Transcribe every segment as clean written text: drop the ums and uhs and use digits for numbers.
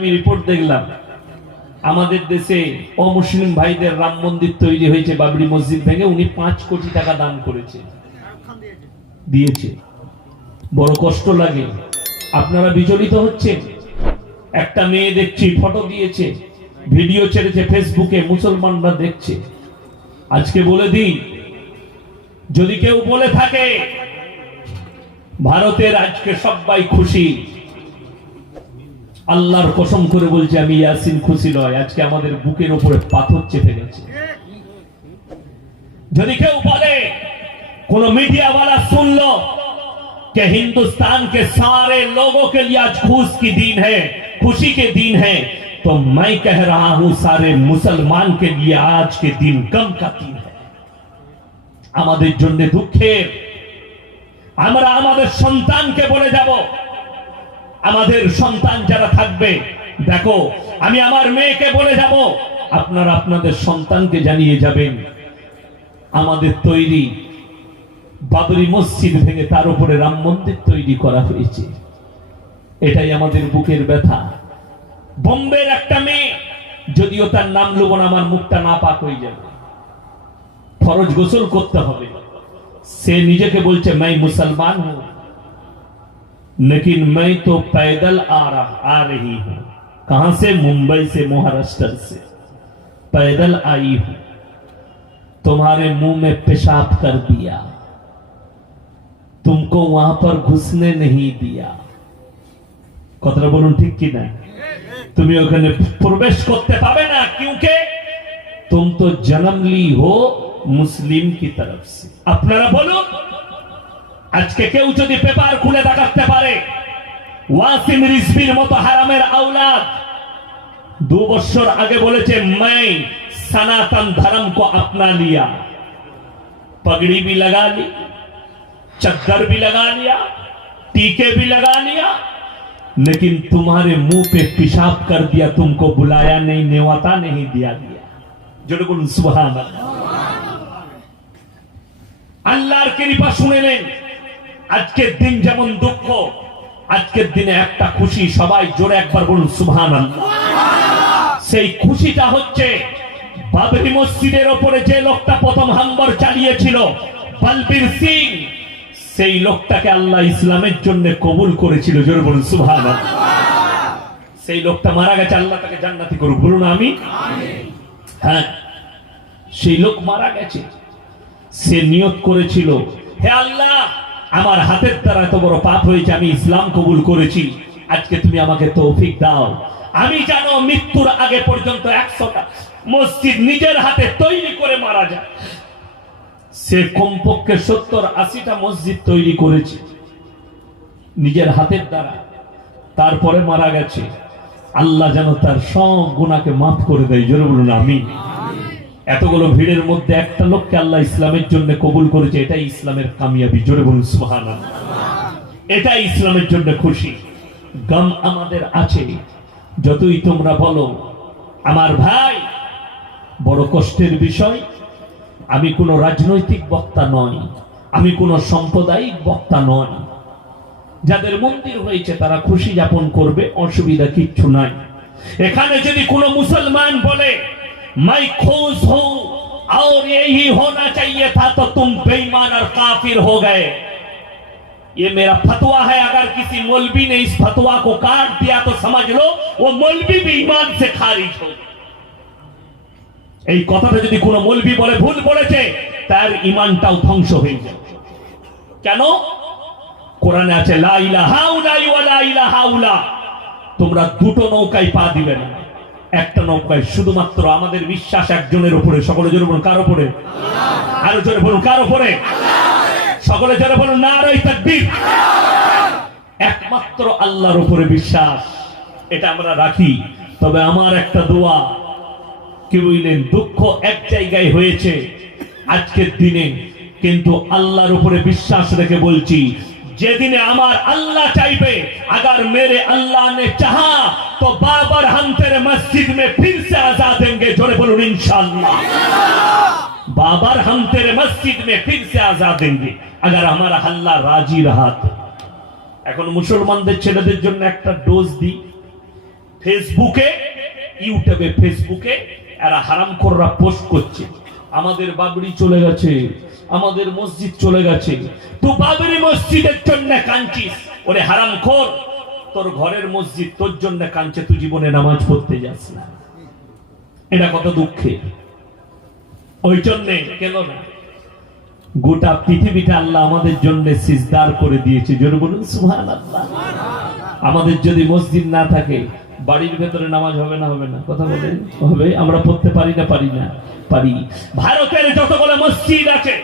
আমি রিপোর্ট দেখলাম আমাদের দেশে অমুসলিম ভাইদের রাম মন্দির তৈরি হয়েছে বাবরি মসজিদ ভেঙে, উনি 5 কোটি টাকা দান করেছে দিয়েছে। বড় কষ্ট লাগে। আপনারা বিচলিত হচ্ছেন। একটা মেয়ে দেখছি ফটো দিয়েছে, ভিডিও ছেড়েছে ফেসবুকে, মুসলমানরা দেখছে। আজকে বলে দিই, যদি কেউ বলে থাকে ভারতের আজকে সবাই খুশি, আল্লাহর কসম করে বলছে আমি ইয়াসিন খুশি নয়। আজকে আমাদের বুকের উপরে পাথর চেপে গেছে। যদি কেউ বলে, কোন मीडिया वाला सुन लो कि हिंदुस्तान के सारे लोगों के लिए आज खुशी के दिन है, तो मैं कह रहा हूं सारे मुसलमान के लिए आज के दिन गम का दिन है। আমাদের জন্য দুঃখের। আমরা আমাদের সন্তানকে বলে যাব, আমাদের সন্তান যারা থাকবে, দেখো আমি আমার মেয়েকে বলে যাব, আপনারা আপনাদের সন্তানকে জানিয়ে যাবেন আমাদের তৈরি বাবরি মসজিদ ভেঙে তার উপরে রাম মন্দির তৈরি করা হয়েছে। এটাই আমাদের বুকের ব্যথা। বোম্বের একটা মেয়ে, যদিও তার নাম লব না, আমার মুখটা না পাক হয়ে যাবে, ফরজ গোসল করতে হবে, সে নিজেকে বলছে मैं मुसलमान हूं लेकिन मैं तो पैदल आ रही हूं। कहां से? मुंबई से, महाराष्ट्र से पैदल आई हूं, तुम्हारे मुंह में पेशाब कर दिया, तुमको वहां पर घुसने नहीं दिया। কথাটা বলুন ঠিক কি না? তুমি ওখানে প্রবেশ করতে পাবে না, क्योंकि तुम तो जन्म ली हो মুসলিম কি তরফ সে। আপনারা বলুন, আজকে কেউ যদি পেপার খুলে দেখাতে পারে ওয়াসিম রিজভির মতো হারামের আওলাদ 2 বছর আগে বলেছে मैं सनातन धर्म को अपना लिया, पगड़ी भी लगा ली, चद्दर भी लगा लिया, टीके भी लगा लिया, लेकिन तुम्हारे मुंह पे पेशाब कर दिया, तुमको बुलाया नहीं, नेवाता नहीं दिया। जो बोलूं सुभान अल्लाह। আল্লাহর কৃপা শুনে নেন। আজকের দিন যেমন দুঃখ, আজকের দিনে একটা খুশি। সবাই জোরে একবার বলুন সুবহানাল্লাহ। সেই খুশিটা হচ্ছে বাবরি মসজিদের উপরে যে লোকটা প্রথম হামলা চালিয়েছিল বলবীর সিং, সেই লোকটাকে আল্লাহ ইসলামের জন্য কবুল করেছিল। জোরে বলুন সুবহানাল্লাহ। সেই লোকটা মারা গেছে, আল্লাহ তাকে জান্নাতি করুক, বলুন আমিন। হ্যাঁ, সেই লোক মারা গেছে। সে নিয়ত করেছিল, হে আল্লাহ, আমার হাতের দ্বারা এত বড় পাপ হয়েছে, আমি ইসলাম কবুল করেছি, আজকে তুমি আমাকে তৌফিক দাও, আমি যেন মৃত্যুর আগে পর্যন্ত 100টা মসজিদ নিজের হাতে তৈরি করে মারা যায়। সে কমপক্ষে 70-80টা মসজিদ তৈরি করেছে নিজের হাতের দ্বারা, তারপরে মারা গেছে। আল্লাহ যেন তার সব গুনাহকে মাফ করে দেয়। জোরে বলুন আমিন। এতগুলো ভিড়ের মধ্যে একটা লোককে আল্লাহ ইসলামের জন্য কবুল করেছে, এটাই ইসলামের কামিয়াবি। জোরে বলুন সুবহানাল্লাহ। এটাই ইসলামের জন্য খুশি। গম আমাদের আছে, যতই তোমরা বলো। আমার ভাই, বড় কষ্টের বিষয়, আমি কোনো রাজনৈতিক বক্তা নই, আমি কোনো সাম্প্রদায়িক বক্তা নই। যাদের মন্দির হয়েছে তারা খুশি যাপন করবে, অসুবিধা কিচ্ছু নাই। এখানে যদি কোনো মুসলমান বলে मैं खुश हूं और यही होना चाहिए था, तो तुम बेईमान और काफिर हो गए। ये मेरा फतवा है। अगर किसी मौलवी ने इस फतवा को काट दिया तो समझ लो वो मौलवी भी ईमान से खारिज हो। এই কথাটা যদি কোনো মৌলবি বলে ভুল বলেছে, তার ঈমানটাও ধ্বংস হয়ে যাবে। কেন? কোরআনে আছে লা ইলাহা ইল্লাল্লাহ ওয়া লা ইলাহা ইল্লা। তোমরা দুটো নৌকায় পা দিবে না, একটা নৌকায়। শুধুমাত্র আমাদের বিশ্বাস একজনের উপরে। সকলে জোরে বলুন কার উপরে? আল্লাহ। আরো জোরে বলুন কার উপরে? আল্লাহ। সকলে জোরে বলুন নারে তাকবীর। একমাত্র আল্লাহর উপরে বিশ্বাস, এটা আমরা রাখি। তবে আমার একটা দোয়া, কি বললেন, দুঃখ এক জায়গায় হয়েছে আজকের দিনে, কিন্তু আল্লাহর উপরে বিশ্বাস রেখে বলছি, যেদিনে আমার আল্লাহ চাইবে, अगर मेरे अल्लाह ने चाहा तो बाबर हम तेरे मस्जिद में फिर से आजाद देंगे। जोरे बोलूं इंशाअल्लाह। बाबर हम तेरे मस्जिद में फिर से आजाद देंगे अगर हमारा अल्लाह राजी रहा तो। এখন মুসলমানদের ছেলেদের জন্য একটা ডোজ দিই, ফেসবুকে, ইউটিউবে, ফেসবুকে এরা হারামখোররা পোস্ট করছে, আমাদের বাবরি চলে গেছে, আমাদের মসজিদ চলে গেছে। তুই বাবরি মসজিদের জন্য কাঁদছিস, ওরে হারামখোর, তোর ঘরের মসজিদ তোর জন্য কাঁদছে, তুই জীবনে নামাজ পড়তে যাস না। এটা কত দুঃখের। ওই জন্যে কেন না, গোটা পৃথিবীটা আল্লাহ আমাদের জন্য সিজদার করে দিয়েছে। জোরে বলুন সুবহানাল্লাহ। আমাদের যদি মসজিদ না থাকে, বাড়ির ভেতরে নামাজ হবে না? হবে না? কথা বলেন হবে। আমরা পড়তে পারি না? পারি না? পারি। ভারতের যতগুলো মসজিদ আছে,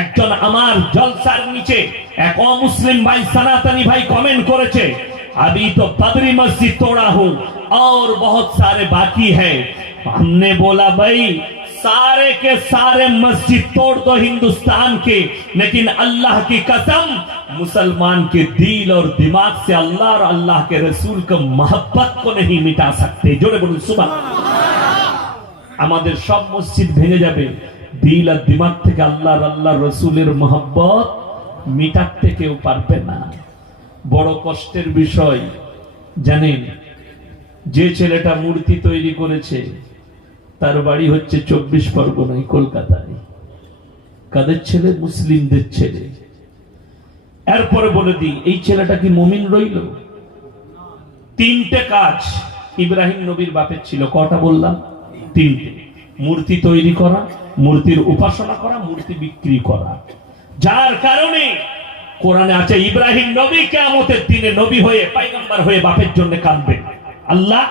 একজন আমার জলসার নিচে এক অমুসলিম ভাই, সনাতনী ভাই কমেন্ট করেছে, अभी तो बबरी मस्जिद तोड़ा हूं और बहुत सारे बाकी है। हमने बोला भाई सारे के सारे मस्जिद तोड़ दो हिंदुस्तान के, लेकिन अल्लाह की कसम मुसलमान के दिल और दिमाग से अल्लाह और अल्लाह के रसूल का मोहब्बत को नहीं मिटा सकते। जोरे बोलूं सुबह। আমাদের সব মসজিদ ভেঙে যাবে, দিল আর দিমাগ থেকে আল্লাহ আর আল্লাহ রসুলের মোহব্বত মিটাতে কেউ পারবে না। বড় কষ্টের বিষয় জানেন, যে ছেলেটা মূর্তি তৈরি করেছে তার বাড়ি হচ্ছে 24 পরগনায়, কলকাতায়। কাদের ছেলে? মুসলিমদের ছেলে। এরপরে বলে দিই, এই ছেলেটা কি মুমিন রইল? তিনটে কাজ ইব্রাহিম নবীর বাপের ছিল। কটা বললাম? তিনটে। মূর্তি তৈরি করা, মূর্তির উপাসনা করা, মূর্তি বিক্রি করা। যার কারণে কোরআনে আছে ইব্রাহিম নবী কিয়ামতের দিনে নবী হয়ে, পয়গম্বর হয়ে বাপের জন্য কাঁদবেন। আল্লাহ,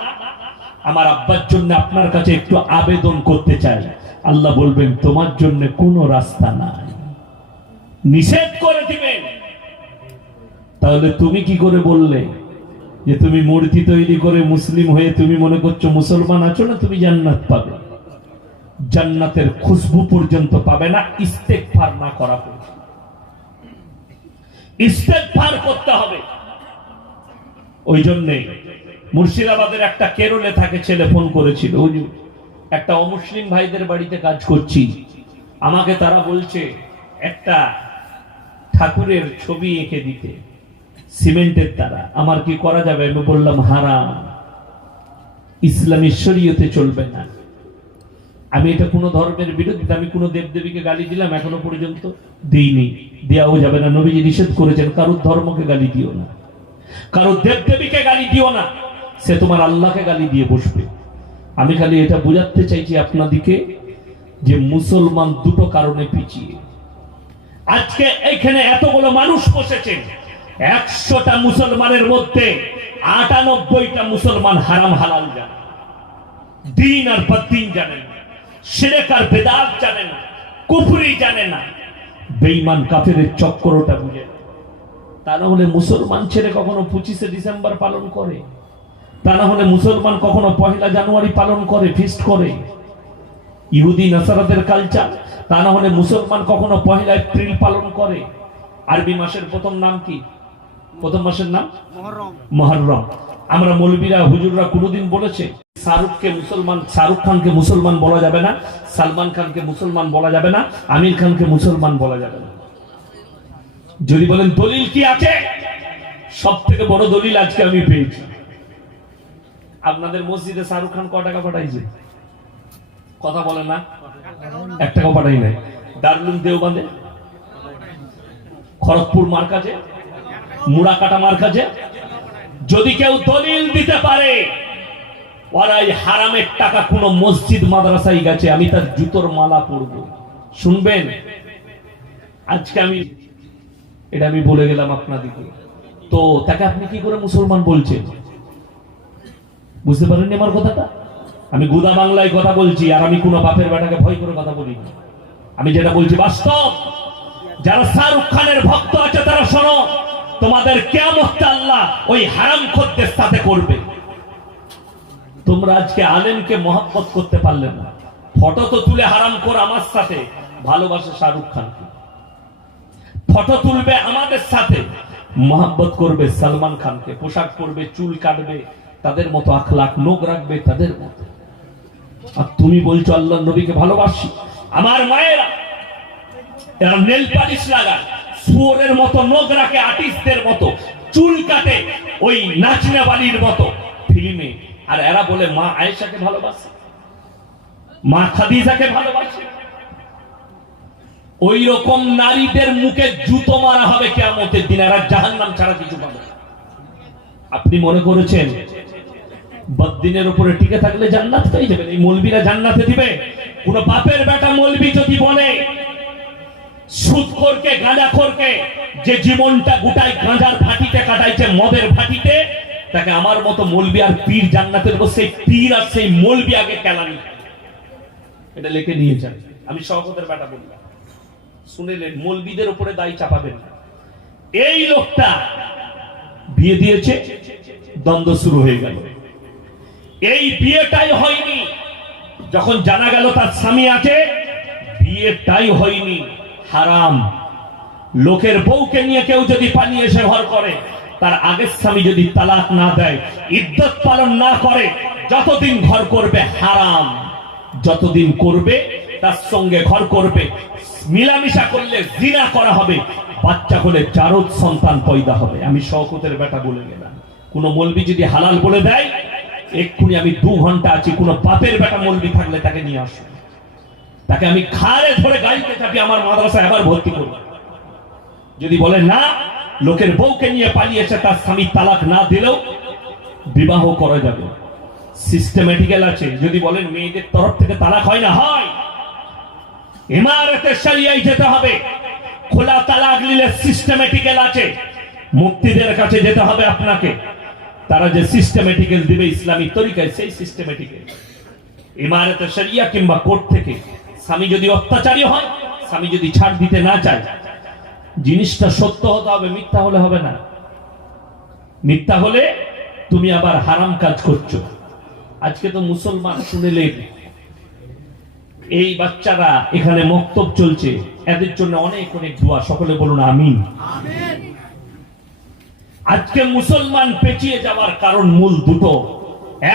আমার আব্বার জন্য আপনার কাছে একটু আবেদন করতে চাই। আল্লাহ বলবেন তোমার জন্য কোনো রাস্তা নাই, নিষেধ করে দিবেন। তাহলে তুমি কি করে বললে যে তুমি মূর্তি তৈরি করে মুসলিম হয়ে তুমি মনে করছো মুসলমান আছো না, তুমি জান্নাত পাবে? জান্নাতের খুশবু পর্যন্ত পাবে না ইস্তেগফার না করা পর্যন্ত। ইস্তেগফার করতে হবে। ওই জন্যে মুর্শিদাবাদের একটা কেরলে থাকে ছেলে ফোন করেছিল, একটা অমুসলিম ভাইদের বাড়িতে কাজ করছি, আমাকে তারা বলছে একটা ঠাকুরের ছবি এঁকে দিতে, সিমেন্টের তারা। আমার কি করা যাবে? আমি বললাম হারাম, ইসলামী শরীয়তে চলবে না। আমি এটা কোনো ধর্মের বিরোধিতা, আমি কোনো দেবদেবীকে গালি দিলাম এখনো পর্যন্ত? দিইনি, দেওয়াও যাবে না। নবীজি নিষেধ করেছেন কারোর ধর্মকে গালি দিও না, কারোর দেবদেবীকে গালি দিও না, সে তোমার আল্লাহকে গালি দিয়ে বসবে। আমি খালি এটা বোঝাতে চাইছি আপনাদিকে যে মুসলমান দুটো কারণে পিছিয়ে। আজকে এখানে এতগুলো মানুষ বসেছেন, 100টা মুসলমানের মধ্যে 98টা মুসলমান হারাম হালাল জানে, দিন আর বদ্দিন জানে না, শিরক আর বেদাত জানে না, কুফরি জানে না, বেঈমান কাফেরের চক্করটা বুঝে না। তা না হলে মুসলমান ছেলে কখনো 25শে ডিসেম্বর পালন করে? তা না হলে মুসলমান কখনো 1 জানুয়ারি পালন করে, ফিস্ট করে? ইহুদি নাসারাদের কালচার। তা না হলে মুসলমান কখনো 1 এপ্রিল পালন করে? আরবি মাসের প্রথম নাম কি? প্রথম মাসের নাম মুহররম। আমরা মৌলবীরা, হুজুররা কোনদিন বলেছে শাহরুখ খানকে মুসলমান বলা যাবে না, সালমান খানকে মুসলমান বলা যাবে না, আমির খানকে মুসলমান বলা যাবে না? যদি বলেন দলিল কি আছে, সব থেকে বড় দলিল আজকে আমি পেয়েছি। আপনাদের মসজিদে শাহরুখ খান ক টাকা পাঠাইছে? কথা বলেন না, 1 টাকা পাঠাই নাই। দারুল দেওবন্দে, খড়গপুর মার্কাজে, মুড়াকাটা মার্কাজে যদি কেউ দলিল দিতে পারে ওরা এই হারামের টাকা কোন মসজিদ মাদ্রাসায় গেছে, আমি তার জুতোর মালা পরব। শুনবেন, আজকে এটা আমি বলে গেলাম আপনাদেরকে, তো তাকে আপনি কি করে মুসলমান বলছেন? বুঝতে পারেননি আমার কথাটা? আমি গুদা বাংলায় কথা বলছি, আর আমি কোন বাপের বেটাকে ভয় করে কথা বলি না। আমি যেটা বলছি বাস্তব। যারা শাহরুখ খানের ভক্ত আছে তারা শোনো, তোমাদের কিয়ামত আল্লাহ ওই হারামখোরদের সাথে করবে। তোমরা আজকে আলেমকে মহব্বত করতে পারলে না, ফটো তো তুলে হারামখোর আমার সাথে ভালোবাসে শাহরুখ খানকে, ফটো তুলবে আমাদের সাথে, মহব্বত করবে সালমান খানকে, পোশাক পরবে, চুল কাটবে তাদের মতো, আখলাক নোখ রাখবে তাদের মতো। আর তুমি বলছো আল্লাহ নবীকে ভালোবাসি। আমার মায়েরা এরা নেল পালিশ লাগায়, শুয়োরের মতো নখ রাখে, আর্টিস্টদের মতো চুল কাটে, ওই নাচনা বালির মতো ফিল্মে আর এরা বলে মা আয়েশাকে ভালোবাসে, মা খাদিজাকে ভালোবাসে। ওই রকম নারীদের মুখে জুতো মারা হবে কিয়ামতের দিন, এরা জাহান্নাম ছাড়া কিছু পাবে না। আপনি মনে করেছেন বদ্দিনের উপরে টিকে থাকলে জান্নাত পেয়ে যাবেন? এই মৌলবীরা জান্নাতে দিবে? কোন বাপের বেটা মৌলবী যদি বলে সুদখোরকে গাঁজাখোরকে যে জীবনটা গোটায় গাঁজার ভাটিতে কাটাইছে, মদের ভাটিতে, তাকে আমার মতো মৌলবী আর পীর জান্নাতে দেবো। সেই পীর আর সেই মৌলবী আগে কেলানি। এটা লিখে নিয়ে যান। আমি শওকতের বেটা বললাম, শুনেলেন? মৌলবীদের উপরে দায় চাপাবেন। এই লোকটা বিয়ে দিয়েছে, দ্বন্দ্ব শুরু হয়ে গেল। এই বিয়েটাই হয়নি, যখন জানা গেল তার স্বামী আছে, বিয়েটাই হয়নি, হারাম। লোকের বউকে নিয়ে কেউ যদি পালিয়ে এসে ঘর করে, তার আগের স্বামী যদি তালাক না দেয়, ইদ্যত পালন না করে, যতদিন ঘর করবে হারাম। যতদিন করবে তার সঙ্গে ঘর করবে, মিলামিশা করলে জিনা করা হবে, বাচ্চা হলে জারদ সন্তান পয়দা হবে। আমি শওকতের বেটা বলে গেলাম, কোন মৌলবী যদি হালাল বলে দেয়, এক্ষুনি আমি 2 ঘন্টা আছি, কোন বাপের বেটা মৌলবী থাকলে তাকে নিয়ে আসুন, তাকে আমি ঘাড়ে ধরে গাড়িতে চাপি আমার মাদ্রাসায় আবার ভর্তি করব। যদি বলে না, লোকের বউকে নিয়ে পালিয়েছে, তার স্বামী তালাক না দিলেও বিবাহ করা যাবে, সিস্টেমেটিক্যাল আছে। যদি বলেন মেয়েদের তরফ থেকে তালাক হয় না, হয়। ইমারতে শরিয়ায় যেতে হবে। খোলা তালাক নিলে সিস্টেমেটিক্যাল আছে, মুফতিদের কাছে যেতে হবে আপনাকে, তারা যে সিস্টেমেটিক্যাল দিবে ইসলামী তরিকায়, সেই সিস্টেমেটিক্যাল। ইমারতে শরিয়া কিংবা কোর্ট থেকে স্বামী যদি অত্যাচারী হয়, স্বামী যদি ছাড় দিতে না চায়, জিনিসটা সত্য হতে হবে, মিথ্যা হলে হবে না। মিথ্যা হলে তুমি আবার হারাম কাজ করছো। আজকে তো মুসলমান শুনেলেন, এই বাচ্চারা এখানে মক্তব চলছে, এদের জন্য অনেক অনেক দোয়া, সকলে বলুন আমিন। আজকে মুসলমান পেঁচিয়ে যাওয়ার কারণ মূল দুটো।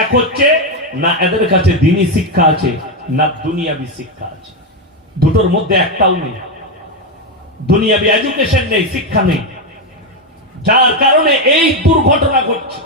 এক হচ্ছে, না এদের কাছে দ্বীনি শিক্ষা আছে, না দুনিয়াবি শিক্ষা আছে। দুটোর মধ্যে একটাও নেই। দুনিয়াবি এডুকেশন নেই, শিক্ষা নেই, যার কারণে এই দুর্ঘটনা ঘটছে।